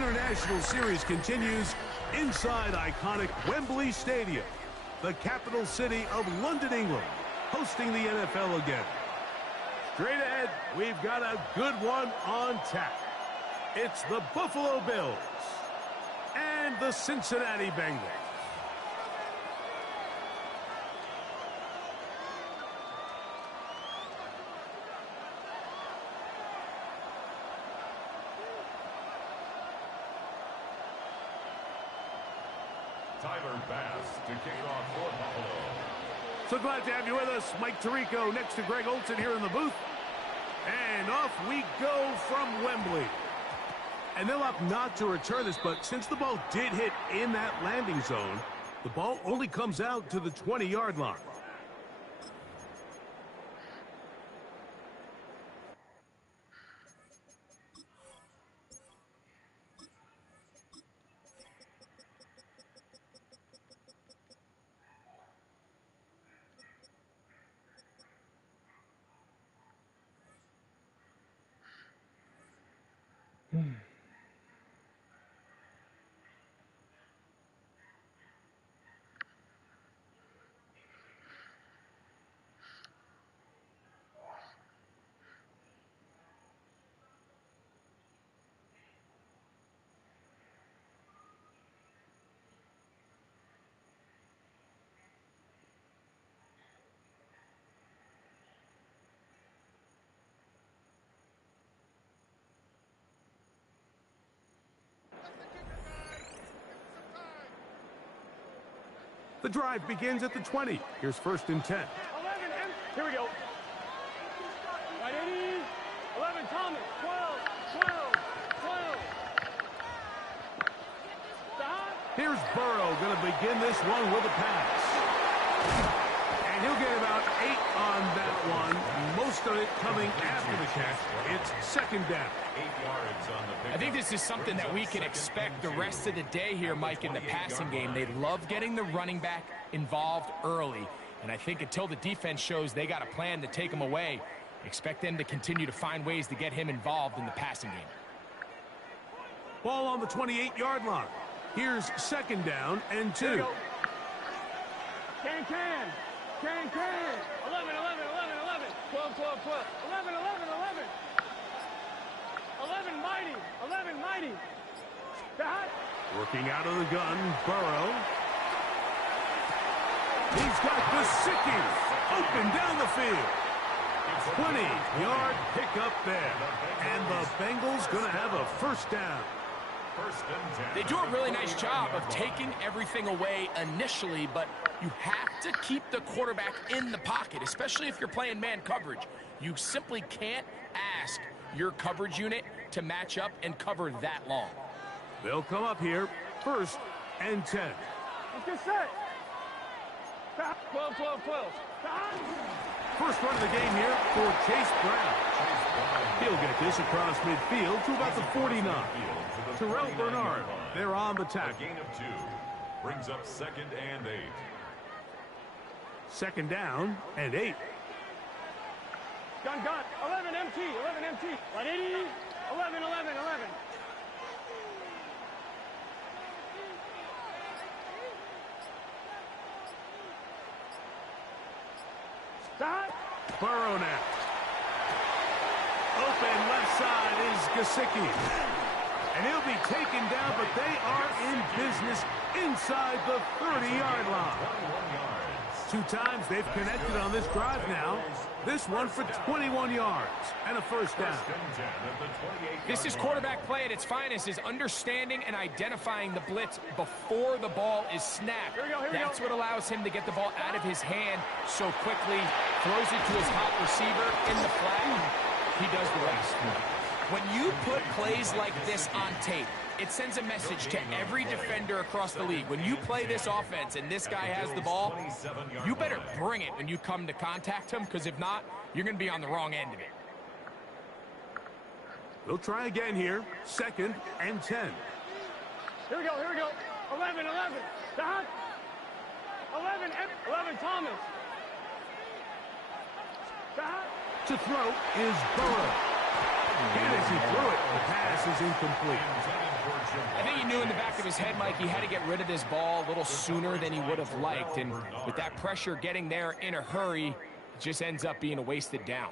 International Series continues inside iconic Wembley Stadium, the capital city of London, England, hosting the NFL again. Straight ahead, we've got a good one on tap. It's the Buffalo Bills and the Cincinnati Bengals. Tyler Bass to kick off for Buffalo. So glad to have you with us. Mike Tirico next to Greg Olsen here in the booth. And off we go from Wembley. And they'll opt not to return this, but since the ball did hit in that landing zone, the ball only comes out to the 20-yard line. The drive begins at the 20. Here's 1st and 10. 11, here we go. Right, 80, 11, Thomas, 12, 12, 12. Stop. Here's Burrow going to begin this one with a pass. And he'll get about 8 on that one. Most of it coming after the catch. It's 2nd down. 8 yards on the pick. I think this is something that we can expect the rest of the day here, Mike, in the passing game. They love getting the running back involved early. And I think until the defense shows they got a plan to take him away, expect them to continue to find ways to get him involved in the passing game. Ball on the 28-yard line. Here's 2nd down and 2. Can. 11, 11, 11, 11. 12, 12, 12. 11, 11, 11. 11, mighty. 11, mighty. That. Working out of the gun, Burrow. He's got Gesicki open down the field. 20-yard pickup there. And the Bengals going to have a 1st down. They do a really nice job of taking everything away initially, but you have to keep the quarterback in the pocket, especially if you're playing man coverage. You simply can't ask your coverage unit to match up and cover that long. They'll come up here, 1st and 10. Let's get set. 12, 12, 12. First run of the game here for Chase Brown. He'll get this across midfield to about the 49. Terrell Bernard, they're on the tackle. A gain of 2 brings up 2nd and 8. 2nd down and 8. Gun. 11 MT. 11 MT. Right, 80. 11, 11, 11. Stop. Burrow now. Open left side is Gesicki. And he'll be taken down, but they are in business inside the 30-yard line. 2 times they've connected on this drive now. This one for 21 yards and a 1st down. This is quarterback play at its finest, is understanding and identifying the blitz before the ball is snapped. That's what allows him to get the ball out of his hand so quickly, throws it to his hot receiver in the flat. He does the rest. When you put plays like this on tape, it sends a message to every defender across the league. When you play this offense and this guy has the ball, you better bring it when you come to contact him, because if not, you're going to be on the wrong end of it. They'll try again here, 2nd and 10. Here we go. 11, 11. Stop. 11, 11, Thomas. Stop. To throw is Burrow. And as he threw it, the pass is incomplete. I think he knew in the back of his head, Mike, he had to get rid of this ball a little sooner than he would have liked. And with that pressure getting there in a hurry, it just ends up being a wasted down.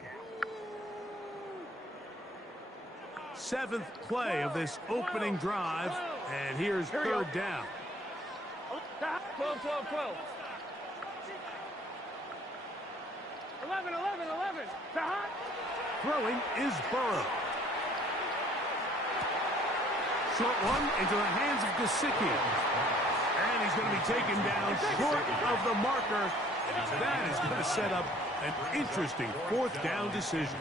7th play of this opening drive, and here's 3rd down. 12, 12, 12. 11, 11, 11. Throwing is Burrow. Short one into the hands of Gesicki. And he's going to be taken down short of the marker. That is going to set up an interesting 4th down decision.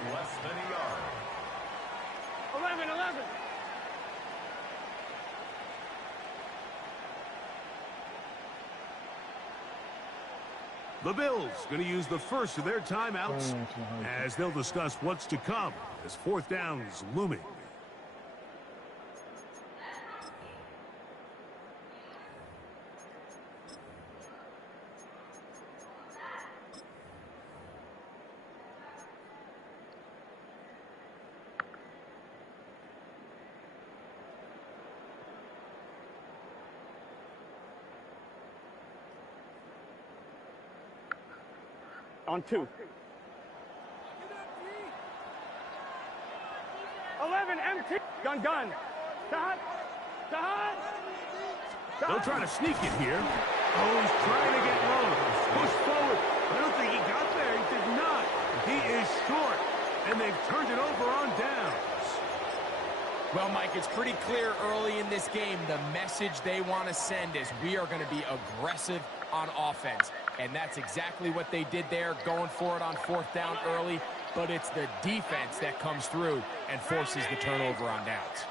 11, 11. The Bills going to use the first of their timeouts as they'll discuss what's to come as 4th down is looming. On 2. 11, empty. Gun, gun. Dot. Dot. They'll try to sneak it here. Oh, he's trying to get low. Push forward. I don't think he got there. He did not. He is short. And they've turned it over on downs. Well, Mike, it's pretty clear early in this game the message they want to send is we are going to be aggressive on offense. And that's exactly what they did there, going for it on 4th down early. But it's the defense that comes through and forces the turnover on downs.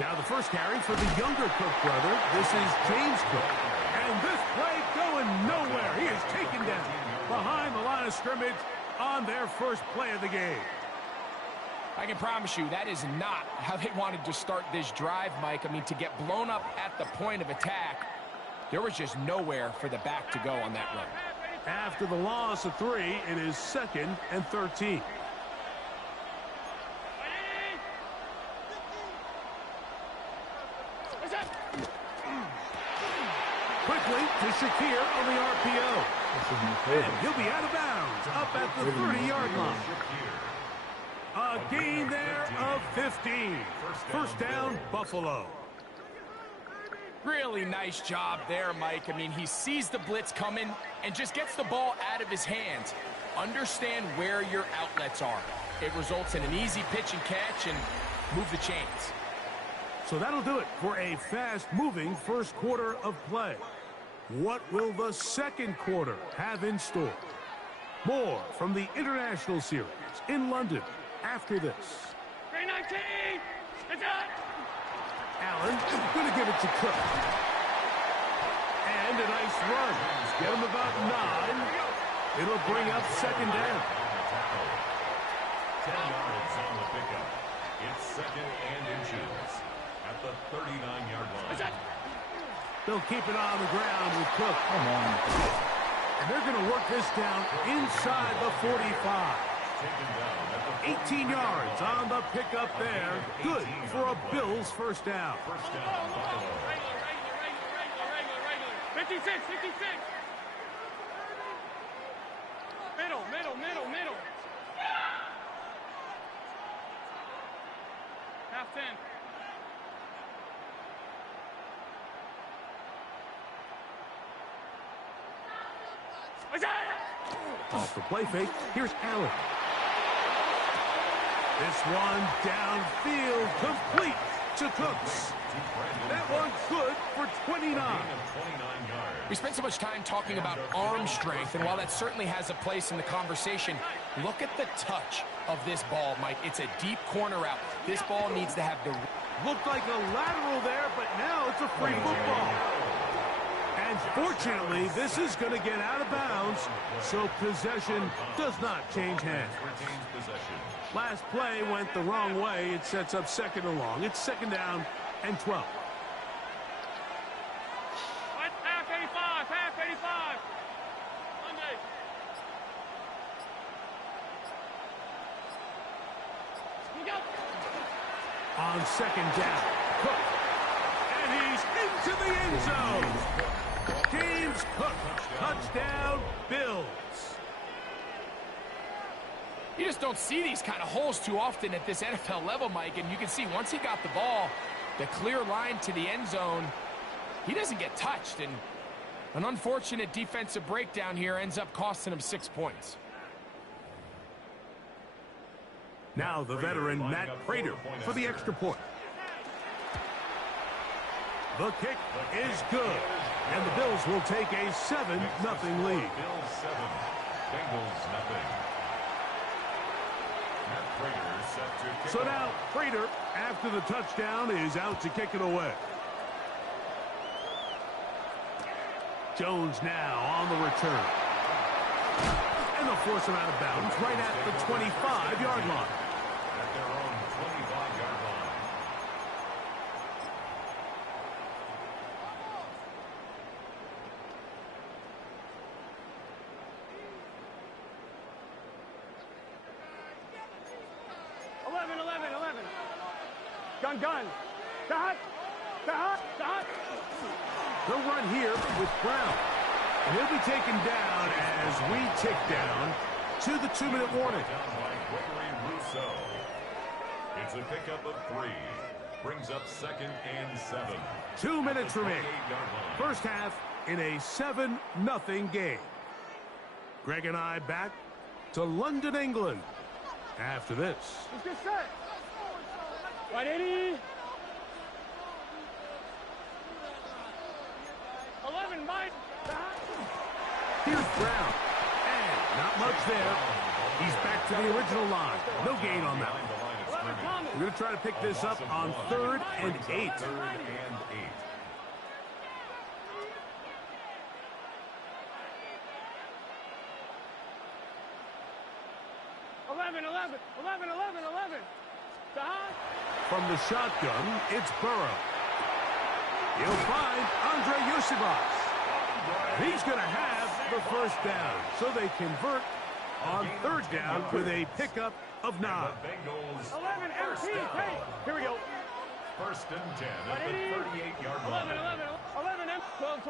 Now the first carry for the younger Cook brother. This is James Cook. And this play going nowhere. He is taken down behind the line of scrimmage on their first play of the game. I can promise you that is not how they wanted to start this drive, Mike. I mean, to get blown up at the point of attack, there was just nowhere for the back to go on that run. After the loss of 3, it is 2nd and 13. Quickly to Shakir on the RPO. And he'll be out of bounds up at the 30-yard line. A gain there of 15. First down, Buffalo. Really nice job there, Mike. I mean, he sees the blitz coming and just gets the ball out of his hands. Understand where your outlets are. It results in an easy pitch and catch and move the chains. So that'll do it for a fast-moving first quarter of play. What will the second quarter have in store? More from the International Series in London after this. 319! It's up! Allen is going to give it to Cook. And a nice run. Get him about 9. It'll bring up 2nd down. 10 yards on the pickup. It's 2nd and inches at the 39-yard line. They'll keep it on the ground with Cook. Come on. And they're going to work this down inside the 45. 18 yards on the pickup there. Good for a Bills first down. 56, 56. Middle, middle, middle, middle. Half 10. Off the play fake, here's Allen. This one downfield, complete to Cooks. That one good for 29. We spent so much time talking about arm strength, and while that certainly has a place in the conversation, look at the touch of this ball, Mike. It's a deep corner out. This ball needs to have the... Looked like a lateral there, but now it's a free football. And fortunately, this is going to get out of bounds, so possession does not change hands. Last play went the wrong way. It sets up 2nd and long. It's 2nd down and 12. Half 85, half 85. Monday. On second down, Cook. And he's into the end zone. James Cook, touchdown, Bills. You just don't see these kind of holes too often at this NFL level, Mike. And you can see once he got the ball, the clear line to the end zone, he doesn't get touched. And an unfortunate defensive breakdown here ends up costing him 6 points. Now the veteran Matt Prater for the extra point. The kick is good. And the Bills will take a 7-0 lead. Bills 7, Bengals nothing. So now, Prater, after the touchdown, is out to kick it away. Jones now on the return. And they'll force him out of bounds right at the 25-yard line. At their own 25-yard line. Gun. Dot. The run here with Brown. And he'll be taken down as we tick down to the 2-minute warning. Down by Gregory Rousseau. It's a pickup of 3. Brings up 2nd and 7. 2 minutes remaining. First half in a 7-0 game. Greg and I back to London, England after this. Let's get set. Right, 80. 11, Mike. Here's Brown. And not much there. He's back to the original line. No gain on that. We're going to try to pick this up on 3rd and 8. 3rd and 8. From the shotgun, it's Burrow. He'll find Andre Yosibas. He's going to have the first down. So they convert on 3rd down with a pickup of 9. The Bengals 11 first MT. down. Hey, here we go. 1st and 10 at the 38-yard 11, line. 11, 12.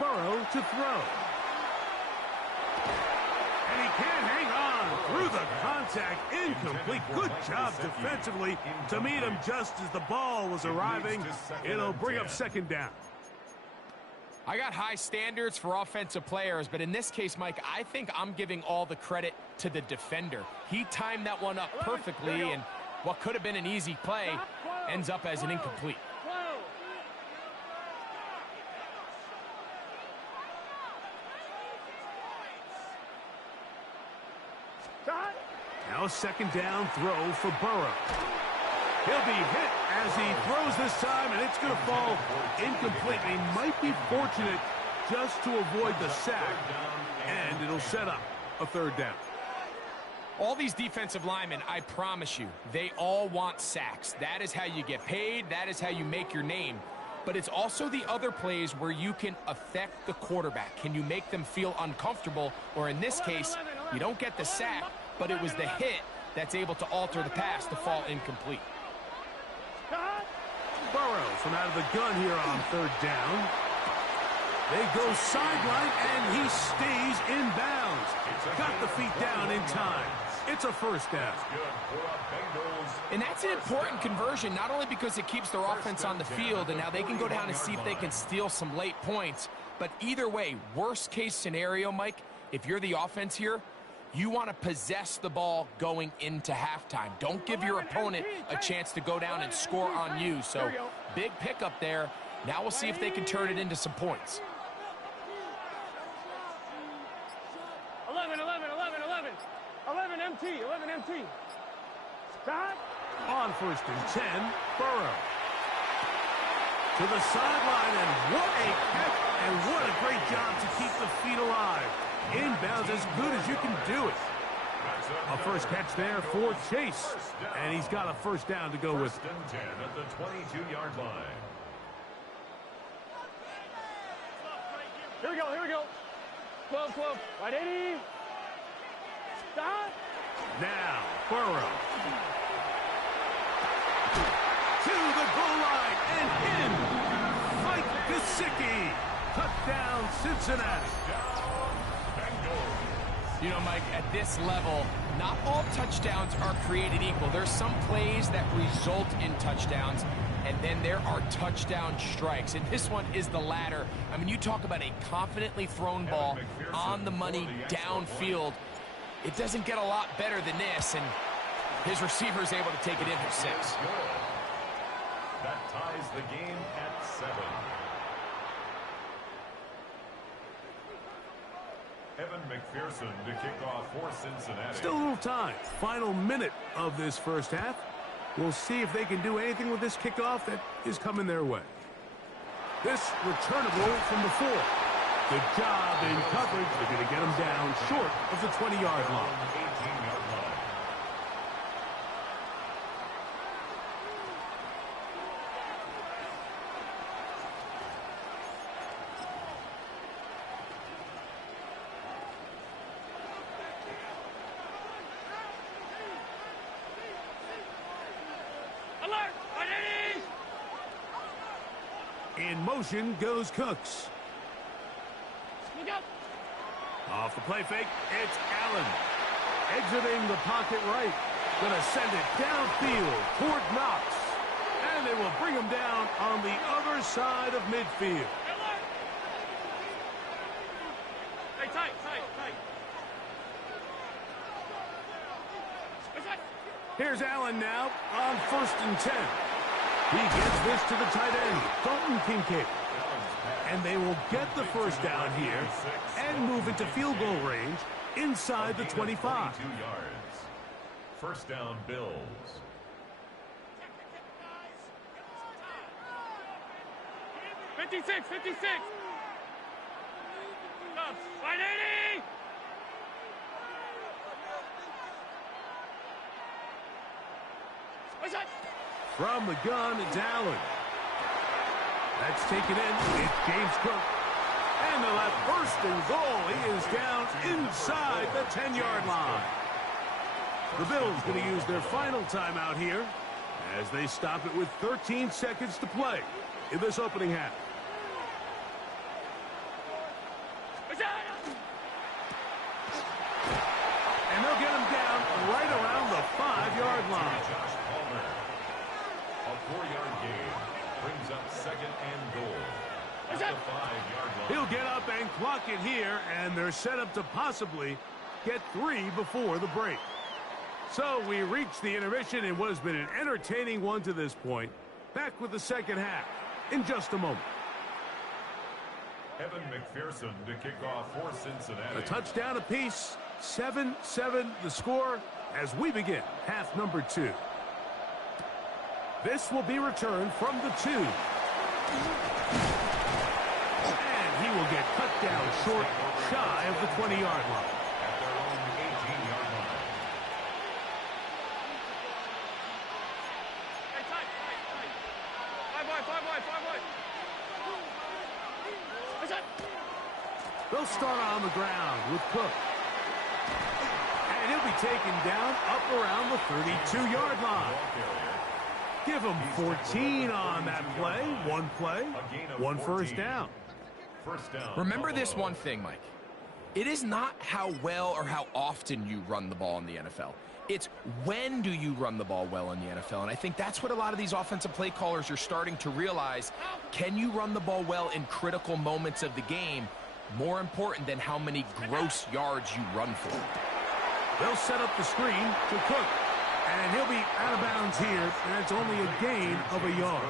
Burrow to throw. And he can't hang on through the contact. Incomplete. Good job defensively to meet him just as the ball was arriving. It'll bring up 2nd down. I got high standards for offensive players, but in this case, Mike, I think I'm giving all the credit to the defender. He timed that one up perfectly, and what could have been an easy play ends up as an incomplete. Now 2nd down throw for Burrow. He'll be hit as he throws this time, and it's going to fall incomplete. He might be fortunate just to avoid the sack, and it'll set up a 3rd down. All these defensive linemen, I promise you, they all want sacks. That is how you get paid. That is how you make your name. But it's also the other plays where you can affect the quarterback. Can you make them feel uncomfortable? Or in this case, you don't get the sack, but it was the hit that's able to alter the pass to fall incomplete. Burrow from out of the gun here on 3rd down. They go sideline, and he stays in bounds. Got the feet down in time. It's a 1st down. And that's an important conversion, not only because it keeps their offense on the field, and now they can go down and see if they can steal some late points. But either way, worst case scenario, Mike, if you're the offense here, you want to possess the ball going into halftime. Don't give your opponent a chance to go down and score on you. So big pickup there. Now we'll see if they can turn it into some points. 11 MT. Stop. On 1st and 10, Burrow. To the sideline, and what a catch, and what a great job to keep the feet alive. Inbounds as good as you can do it. A first catch there for Chase, and he's got a 1st down to go with. 1st and 10 at the 22-yard line. Here we go. 12. Right, 80. Stop. Now, Burrow. To the goal line and in. Mike Gesicki. Touchdown, Cincinnati. You know, Mike, at this level, not all touchdowns are created equal. There's some plays that result in touchdowns, and then there are touchdown strikes. And this one is the latter. I mean, you talk about a confidently thrown ball on the money downfield. It doesn't get a lot better than this, and his receiver is able to take it in for 6. That ties the game at 7. Evan McPherson to kick off for Cincinnati. Still a little time. Final minute of this first half. We'll see if they can do anything with this kickoff that is coming their way. This returnable from the 4. Good job in coverage. They're going to get him down short of the 20-yard line. 18-yard line. Alert! In motion goes Cooks. Look out! Off the play fake, it's Allen. Exiting the pocket right. Gonna send it downfield toward Knox. And they will bring him down on the other side of midfield. Hey, tight. Here's Allen now on 1st and 10. He gets this to the tight end, Dalton Kincaid. And they will get the first down here and move into field goal range inside the 25. 22 yards. First down, Bills. Fifty-six. Up, 180! What's that? From the gun, it's Allen. That's taken in. It's James Cook. And they'll have 1st and goal. He is down inside the 10-yard line. The Bills going to use their final timeout here as they stop it with 13 seconds to play in this opening half. And they'll get him down right around the 5-yard line. Josh Palmer. A 4-yard gain brings up 2nd and goal at the 5-yard line. He'll get up and clock it here, and they're set up to possibly get 3 before the break. So we reach the intermission in what has been an entertaining one to this point. Back with the second half in just a moment. Evan McPherson to kick off for Cincinnati. A touchdown apiece, 7-7 the score as we begin half number 2. This will be returned from the 2. And he will get cut down short, shy of the 20-yard line. At their own 18-yard line. Hey, tight. 5 wide. What's that? They'll start on the ground with Cook. And he'll be taken down up around the 32-yard line. Give him 14 on that play. One first down. Remember this one thing, Mike. It is not how well or how often you run the ball in the NFL. It's when do you run the ball well in the NFL. And I think that's what a lot of these offensive play callers are starting to realize. Can you run the ball well in critical moments of the game? More important than how many gross yards you run for. They'll set up the screen to Cook. And he'll be out of bounds here, and it's only a gain of a yard.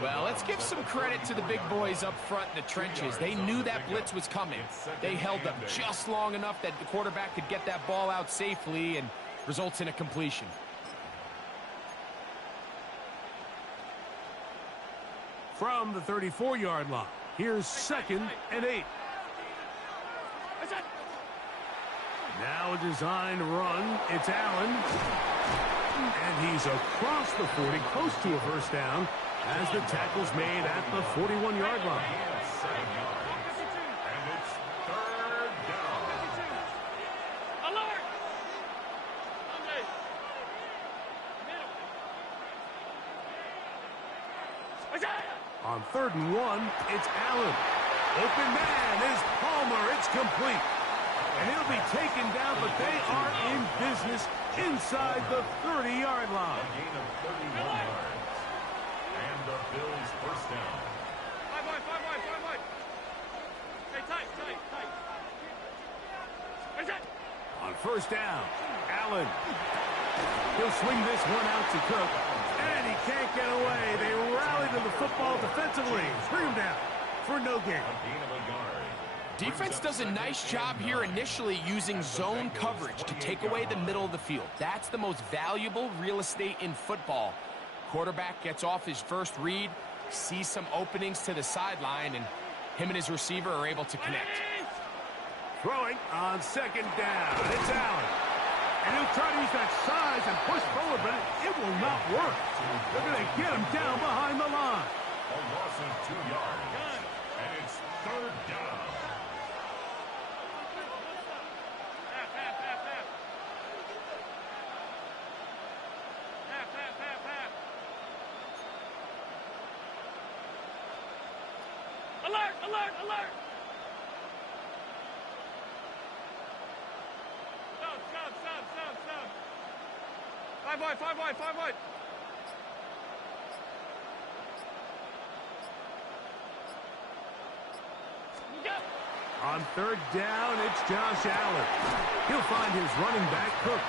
Well, let's give some credit to the big boys up front in the trenches. They knew that blitz was coming. They held up just long enough that the quarterback could get that ball out safely and results in a completion. From the 34-yard line, here's 2nd and 8. Now a designed run. It's Allen. And he's across the 40, close to a first down, as the tackle's made at the 41-yard line. And it's 3rd down. Alert! On 3rd and 1, it's Allen. Open man is Palmer. It's complete. And he'll be taken down, but they are in business inside the 30-yard line. A gain of 31 yards. And the Bills first down. 5 wide. Stay tight. On 1st down, Allen. He'll swing this one out to Cook. And he can't get away. They rally to the football defensively. Bring him down for no gain. A gain of a yard. Defense does a nice job here initially using zone coverage to take away the middle of the field. That's the most valuable real estate in football. Quarterback gets off his first read, sees some openings to the sideline, and him and his receiver are able to connect. Throwing on 2nd down. It's Allen. And he'll try to use that size and push forward, but it will not work. They're going to get him down behind the line. A loss of 2 yards. And it's 3rd down. Alert! Stop. 5 wide. On 3rd down, it's Josh Allen. He'll find his running back, Cook.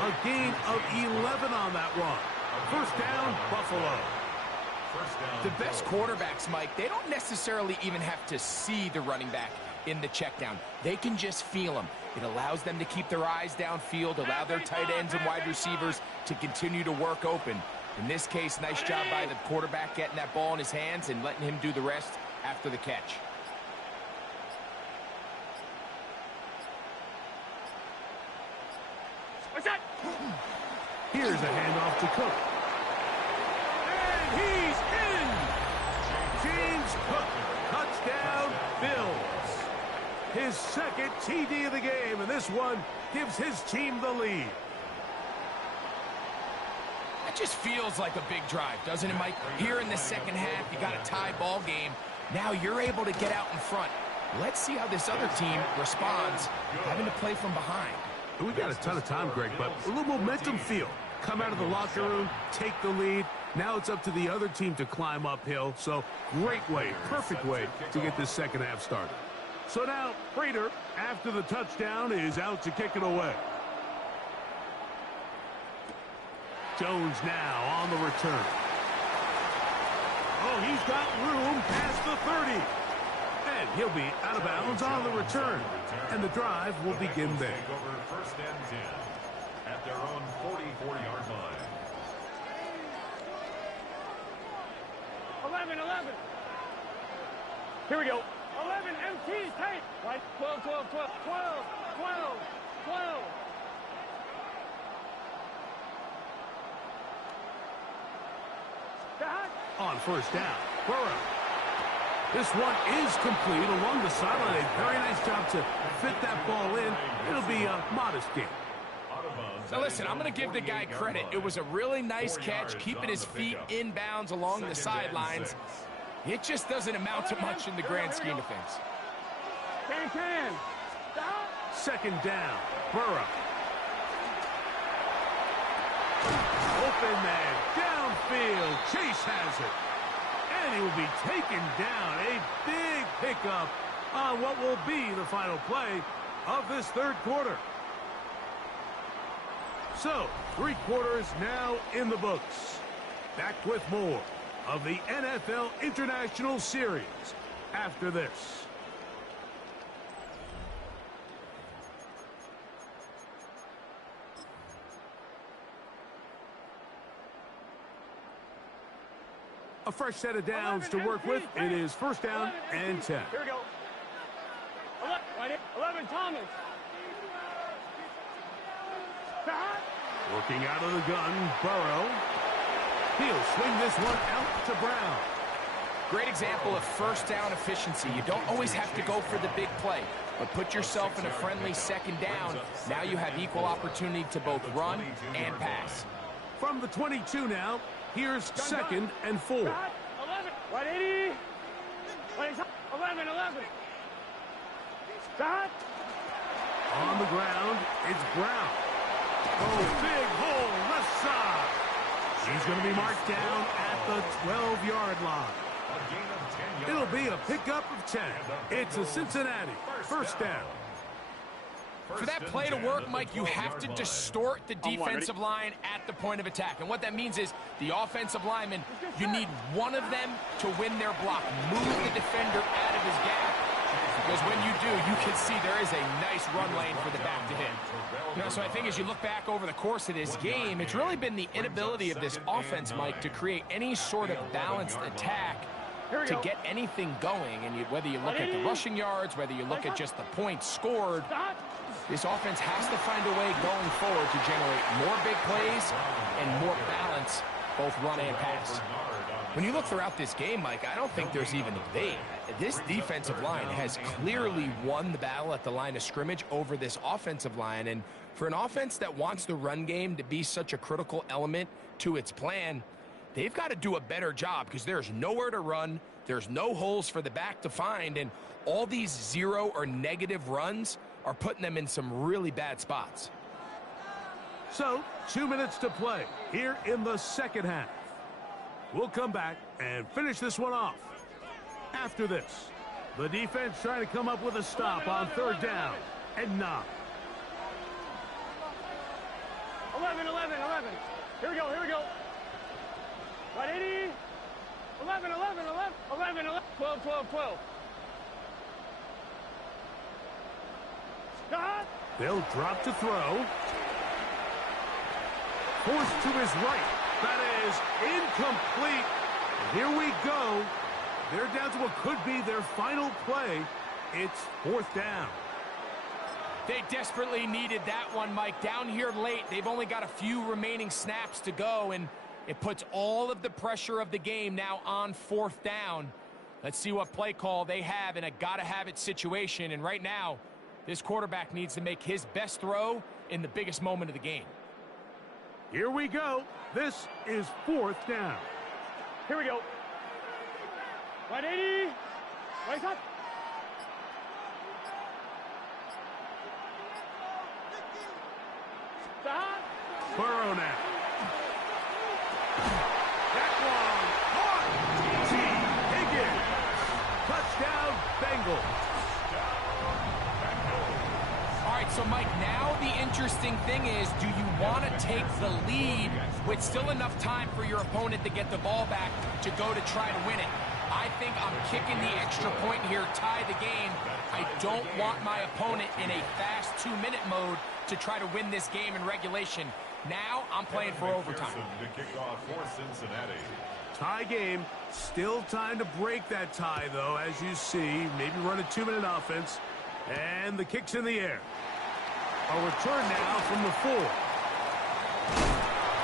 A gain of 11 on that run. 1st down, Buffalo. The best quarterbacks, Mike, they don't necessarily even have to see the running back in the check down. They can just feel him. It allows them to keep their eyes downfield, allow their tight ends and wide receivers to continue to work open. In this case, nice job by the quarterback getting that ball in his hands and letting him do the rest after the catch. Here's a handoff to Cook. And he's in! James Cook, touchdown, Bills. His 2nd TD of the game, and this one gives his team the lead. That just feels like a big drive, doesn't it, Mike? Here in the 2nd half, you got a tie ball game. Now you're able to get out in front. Let's see how this other team responds, having to play from behind. We got a ton of time, Greg, but a little momentum feel. Come out of the locker room, take the lead. Now it's up to the other team to climb uphill. So great way, perfect way to get this 2nd half started. So now Prater, after the touchdown, is out to kick it away. Jones now on the return. Oh, he's got room past the 30. And he'll be out of bounds on the return. And the drive will begin there. Take over 1st and 10 at their own 44-yard line. 11. Here we go. 11 MT tight. Right. 12. On 1st down, Burrow. This one is complete along the sideline. A very nice job to fit that ball in. It'll be a modest gain. So listen, I'm going to give the guy credit. It was a really nice catch, keeping his feet in bounds along the sidelines. It just doesn't amount to much in the grand scheme of things. Can. 2nd down, Burrow. Open man, downfield. Chase has it. And he will be taken down. A big pickup on what will be the final play of this 3rd quarter. So, 3 quarters now in the books. Back with more of the NFL International Series after this. A fresh set of downs to work with. It is 1st down and 10. Here we go. 11 Thomas. Working out of the gun, Burrow. He'll swing this one out to Brown. Great example of 1st down efficiency. You don't always have to go for the big play, but put yourself in a friendly 2nd down. Now you have equal opportunity to both run and pass. From the 22 now, here's 2nd and 4. Right, 80. 11, 11. Stop. On the ground, it's Brown. Oh, big hole, left side. He's going to be marked down at the 12-yard line. It'll be a pickup of 10. It's a Cincinnati first down. For that play to work, Mike, you have to distort the defensive line at the point of attack. And what that means is the offensive lineman, you need one of them to win their block. Move the defender out of his gap. Because when you do, you can see there is a nice run lane for the back to hit. You know, so I think as you look back over the course of this game, it's really been the inability of this offense, Mike, to create any sort of balanced attack to get anything going. And whether you look at the rushing yards, whether you look at just the points scored, this offense has to find a way going forward to generate more big plays and more balance, both run and pass. When you look throughout this game, Mike, I don't think there's even a debate. This defensive line has clearly won the battle at the line of scrimmage over this offensive line. And for an offense that wants the run game to be such a critical element to its plan, they've got to do a better job because there's nowhere to run. There's no holes for the back to find. And all these zero or negative runs are putting them in some really bad spots. So, 2 minutes to play here in the second half. We'll come back and finish this one off. After this, the defense trying to come up with a stop on third down and 9. 11, 11, 11. Here we go, here we go. Right, 80. 11, 11, 11, 11, 11, 12, 12, 12. Stop. They'll drop to throw. Forced to his right. That is incomplete. Here we go. They're down to what could be their final play. It's fourth down. They desperately needed that one, Mike. Down here late, they've only got a few remaining snaps to go, and it puts all of the pressure of the game now on fourth down. Let's see what play call they have in a gotta-have-it situation. And right now, this quarterback needs to make his best throw in the biggest moment of the game. Here we go. This is fourth down. Here we go. Right, 80. Right side. Stop. Burrow now. That one. Caught. T. Higgins. Touchdown, Bengals. All right, so Mike, now the interesting thing is, do you want to take the lead with still enough time for your opponent to get the ball back to go to try to win it? I think I'm kicking the extra point here, tie the game. I don't want my opponent in a fast 2-minute mode to try to win this game in regulation. Now I'm playing for overtime. To kick off for Cincinnati. Tie game. Still time to break that tie, though, as you see. Maybe run a 2-minute offense. And the kick's in the air. A return now from the 4.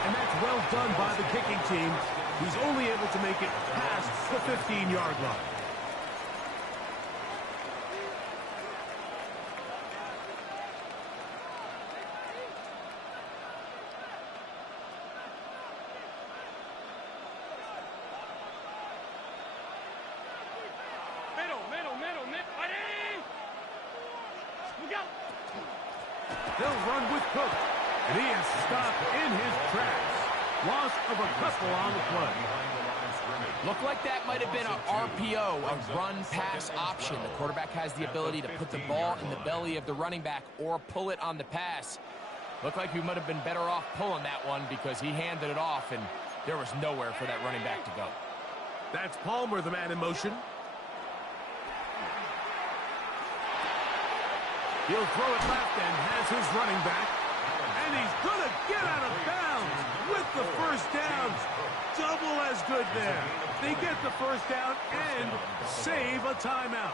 And that's well done by the kicking team. He's only able to make it past the 15-yard line. Middle. Ready? Look out. They'll run with Cook. And he is stopped in his tracks. Loss of a couple on the play. Looked like that might have been an RPO, a run-pass option. The quarterback has the ability to put the ball in the belly of the running back or pull it on the pass. Looked like we might have been better off pulling that one because he handed it off, and there was nowhere for that running back to go. That's Palmer, the man in motion. He'll throw it left and has his running back. And he's going to get out of bounds with the first down. Double as good there. They get the first down and save a timeout.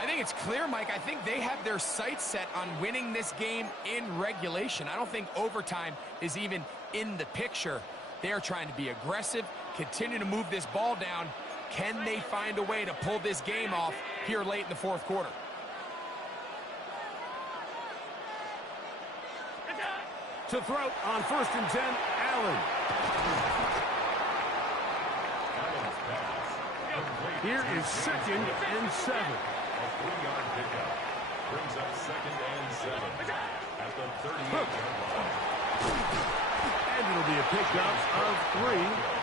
I think it's clear, Mike. I think they have their sights set on winning this game in regulation. I don't think overtime is even in the picture. They're trying to be aggressive, continue to move this ball down. Can they find a way to pull this game off here late in the fourth quarter? To throw on 1st and 10, Allen. Here is 2nd and 7. A 3-yard pickup brings up 2nd and 7 at the 38-yard line. And it'll be a pickup of 3.